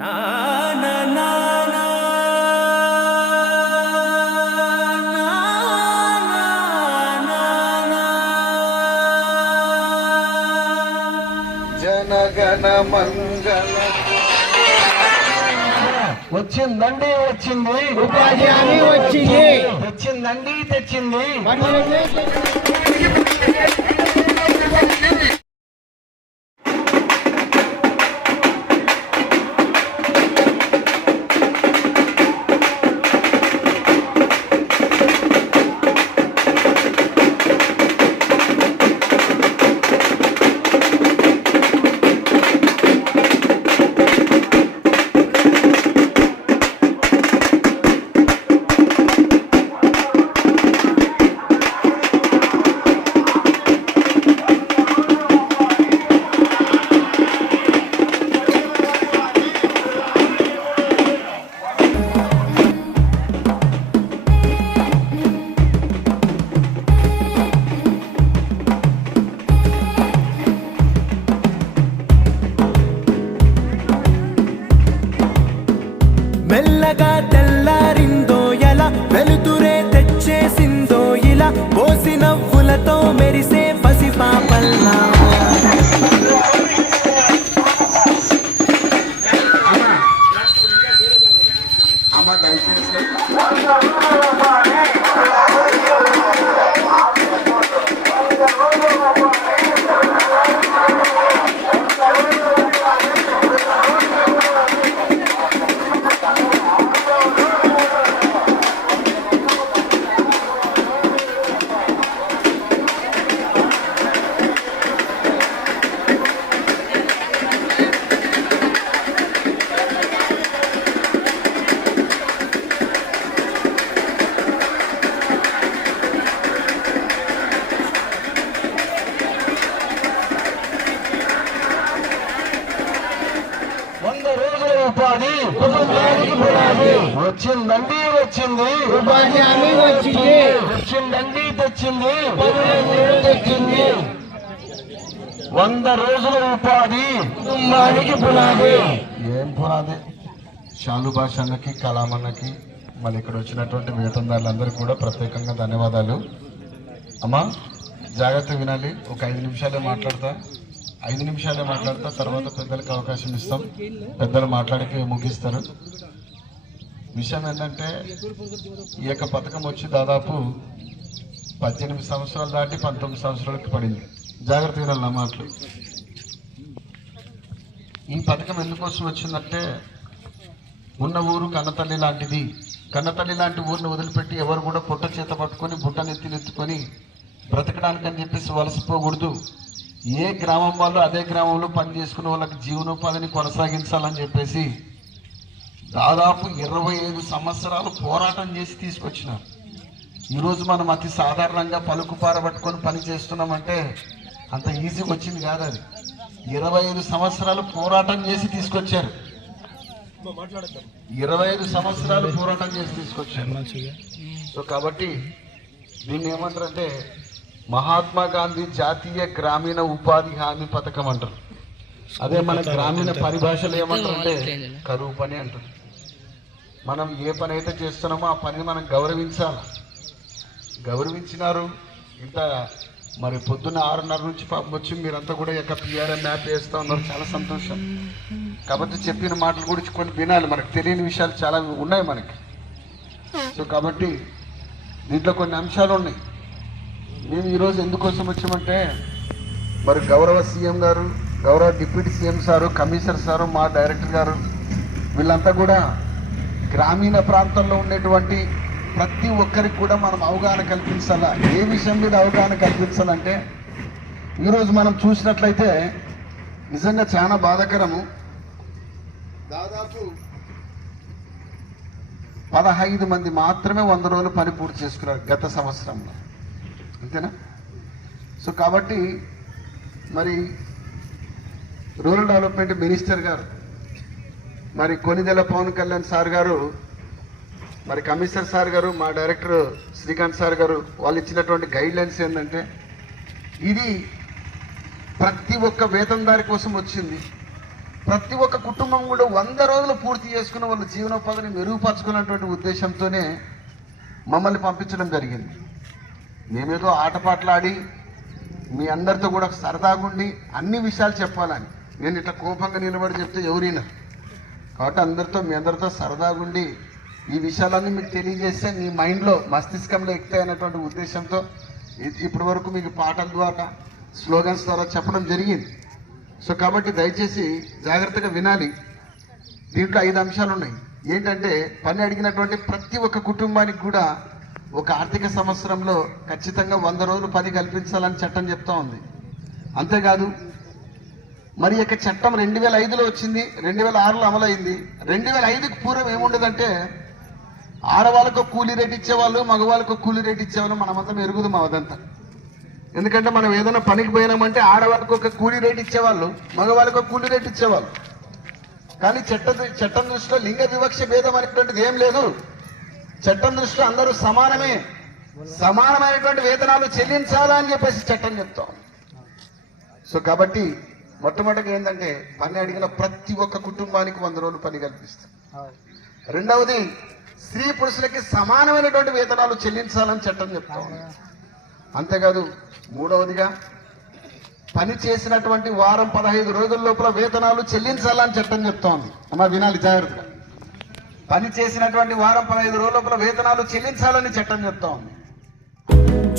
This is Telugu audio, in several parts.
జనగణ మంగళ. వచ్చిందండి వచ్చింది. ఉపాధి హామీ వచ్చింది. తెచ్చిందండి తెచ్చింది. ఉపాధి కుటుంబానికి పునాది. వచ్చిందండి వచ్చింది. ఉపాధి హామీ వచ్చింది. తెచ్చిందండి తెచ్చింది. తెచ్చింది. వంద రోజుల ఉపాధి. కుటుంబానికి పునాది. ఏం పునాది? శాలు భాష అన్నకి కళామన్నకి మళ్ళీ ఇక్కడ వచ్చినటువంటి వేతనదారులందరికీ కూడా ప్రత్యేకంగా ధన్యవాదాలు. అమ్మా జాగ్రత్త వినాలి. ఒక ఐదు నిమిషాలే మాట్లాడతా. ఐదు నిమిషాలే మాట్లాడతా తర్వాత పెద్దలకు అవకాశం ఇస్తాం. పెద్దలు మాట్లాడికి ముగిస్తారు. విషయం ఏంటంటే ఈ యొక్క పథకం వచ్చి దాదాపు పద్దెనిమిది సంవత్సరాలు దాటి పంతొమ్మిది సంవత్సరాలకి పడింది. జాగ్రత్తగా నా మాటలు. ఈ పథకం ఎందుకోసం వచ్చిందంటే ఉన్న ఊరు కన్నతల్లి లాంటిది. కన్నతల్లి లాంటి ఊరిని వదిలిపెట్టి ఎవరు కూడా పుట్ట చేత పట్టుకొని బుట్ట నెత్తినెత్తుకొని బ్రతకడానికి అని చెప్పేసి వలసిపోకూడదు ఏ గ్రామం వాళ్ళు అదే గ్రామంలో పని చేసుకునే వాళ్ళకి జీవనోపాధిని కొనసాగించాలని చెప్పేసి దాదాపు ఇరవై ఐదు సంవత్సరాలు పోరాటం చేసి తీసుకొచ్చినారు. ఈరోజు మనం అతి సాధారణంగా పలుకు పారబట్టుకొని పని చేస్తున్నామంటే అంత ఈజీగా వచ్చింది కాదు అది. ఇరవై ఐదు సంవత్సరాలు పోరాటం చేసి తీసుకొచ్చారు. ఇరవై ఐదు సంవత్సరాలు పోరాటం చేసి తీసుకొచ్చారు. సో కాబట్టి దీన్ని ఏమంటారంటే మహాత్మా గాంధీ జాతీయ గ్రామీణ ఉపాధి హామీ పథకం అంటారు. అదే మన గ్రామీణ పరిభాషలో ఏమంటారంటే కరువు పని అంటారు. మనం ఏ పని అయితే చేస్తున్నామో ఆ పనిని మనం గౌరవించాలి. గౌరవించినారు. ఇంత మరి పొద్దున్న ఆరున్నర నుంచి పాపం వచ్చి మీరంతా కూడా యొక్క పిఆర్ఎం మ్యాప్ వేస్తూ ఉన్నారు. చాలా సంతోషం. కాబట్టి చెప్పిన మాటలు గురించి కొన్ని వినాలి. మనకు తెలియని విషయాలు చాలా ఉన్నాయి మనకి. సో కాబట్టి దీంట్లో కొన్ని అంశాలు ఉన్నాయి. మేము ఈరోజు ఎందుకోసం వచ్చామంటే మరి గౌరవ సీఎం గారు గౌరవ deputy CM sir commissioner sir మా డైరెక్టర్ గారు వీళ్ళంతా కూడా గ్రామీణ ప్రాంతాల్లో ఉండేటువంటి ప్రతి ఒక్కరికి కూడా మనం అవగాహన కల్పించాలా? ఏ విషయం మీద అవగాహన కల్పించాలంటే ఈరోజు మనం చూసినట్లయితే నిజంగా చాలా బాధాకరము. దాదాపు పదహైదు మంది మాత్రమే వంద రోజులు పని పూర్తి చేసుకున్నారు గత సంవత్సరంలో. అంతేనా? సో కాబట్టి మరి రూరల్ డెవలప్మెంట్ మినిస్టర్ గారు మరి కొనిదెల పవన్ కళ్యాణ్ సార్ గారు మరి కమిషనర్ సార్ గారు మా డైరెక్టర్ శ్రీకాంత్ సార్ గారు వాళ్ళు ఇచ్చినటువంటి గైడ్ లైన్స్ ఏంటంటే ఇది ప్రతి ఒక్క వేతనదారి కోసం వచ్చింది. ప్రతి ఒక్క కుటుంబం కూడా వంద రోజులు పూర్తి చేసుకున్న వాళ్ళ జీవనోపాధిని మెరుగుపరచుకున్నటువంటి ఉద్దేశంతోనే మమ్మల్ని పంపించడం జరిగింది. మేమేదో ఆటపాటలు మీ అందరితో కూడా సరదాగుండి అన్ని విషయాలు చెప్పాలని. నేను ఇట్లా కోపంగా నిలబడి చెప్తే ఎవరైనా కాబట్టి అందరితో మీ అందరితో సరదాగుండి ఈ విషయాలన్నీ మీకు తెలియజేస్తే మీ మైండ్లో మస్తిష్కంలో ఎక్కుతాయనేటువంటి ఉద్దేశంతో ఇప్పటి వరకు మీకు పాటల ద్వారా స్లోగన్స్ ద్వారా చెప్పడం జరిగింది. సో కాబట్టి దయచేసి జాగ్రత్తగా వినాలి. దీంట్లో ఐదు అంశాలు ఉన్నాయి ఏంటంటే పని అడిగినటువంటి ప్రతి ఒక్క కుటుంబానికి కూడా ఒక ఆర్థిక సంవత్సరంలో ఖచ్చితంగా వంద రోజులు పని కల్పించాలని చట్టం చెప్తా ఉంది. అంతేకాదు మరి యొక్క చట్టం రెండు వేల ఐదులో వచ్చింది రెండు వేల ఆరులో అమలైంది. రెండు వేల ఐదుకి పూర్వం ఏముండదంటే ఆడవాళ్ళకు కూలీ రేట్ ఇచ్చేవాళ్ళు మగవాళ్ళకు కూలీ రేట్ ఇచ్చేవాళ్ళు మనమంతా మెరుగుదాం అదంతా. ఎందుకంటే మనం ఏదైనా పనికి పోయినామంటే ఆడవాళ్ళకు ఒక కూలీ రేట్ ఇచ్చేవాళ్ళు మగవాళ్ళకు కూలీ రేట్ ఇచ్చేవాళ్ళు. కానీ చట్ట చట్టం దృష్టిలో లింగ వివక్ష భేదం అనేటువంటిది ఏం లేదు. చట్టం దృష్టిలో అందరూ సమానమే. సమానమైనటువంటి వేతనాలు చెల్లించాలా అని చెప్పేసి చట్టం చెప్తాం. సో కాబట్టి మొట్టమొదటిగా ఏంటంటే పని అడిగిన ప్రతి ఒక్క కుటుంబానికి వంద రోజులు పని కల్పిస్తాం. రెండవది స్త్రీ పురుషులకి సమానమైనటువంటి వేతనాలు చెల్లించాలని చట్టం చెప్తాం. అంతేకాదు మూడవదిగా పని చేసినటువంటి వారం పదహైదు రోజుల లోపల వేతనాలు చెల్లించాలని చట్టం చెప్తోంది అమ్మ వినాలి జాగ్రత్తగా. పని చేసినటువంటి వారం పదహైదు రోజుల వేతనాలు చెల్లించాలని చట్టం చెప్తోంది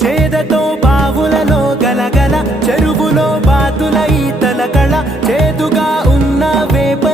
చేదతో బావులలో గలగల చెరువులో బాతుల ఈతల కళ చేదుగా ఉన్న వేప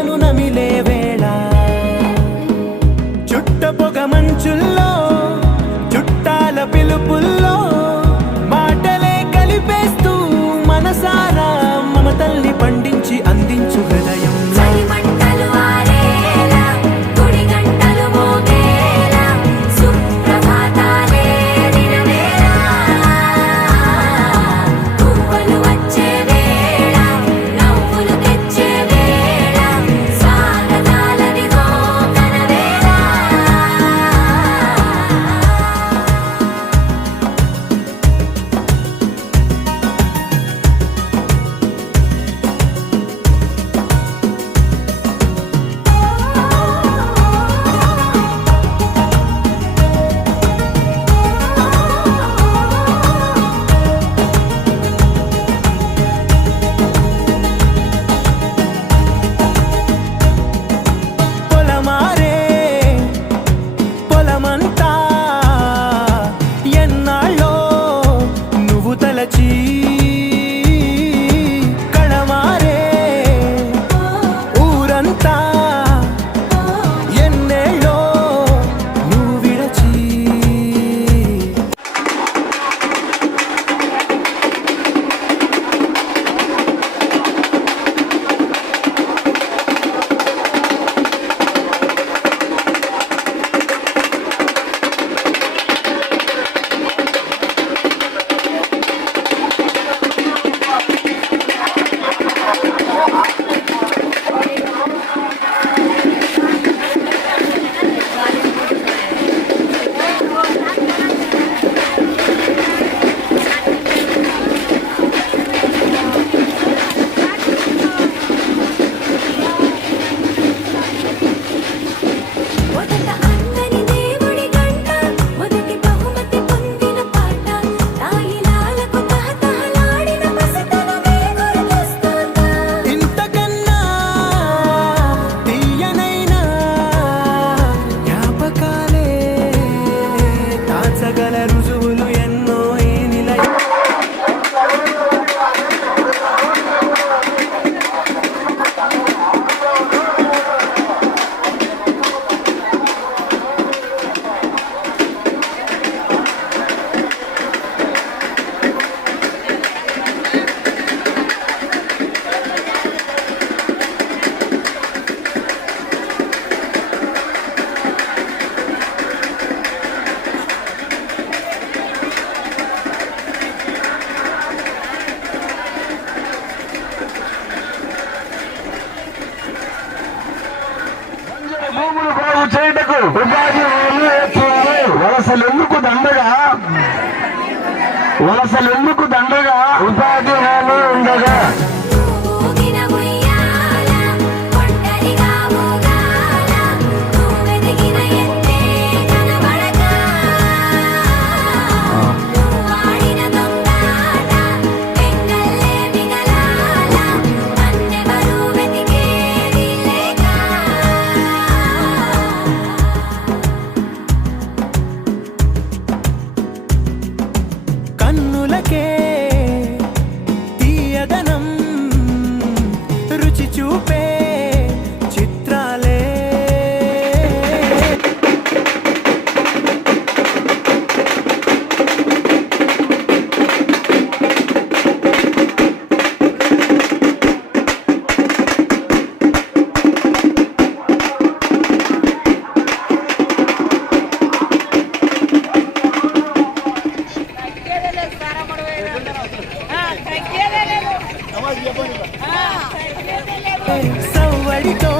బాగు ఉపాధి హామీ ఏర్పడాలి వలసలెందుకు దండగా? వలసలు ఎందుకు సవ్వడితో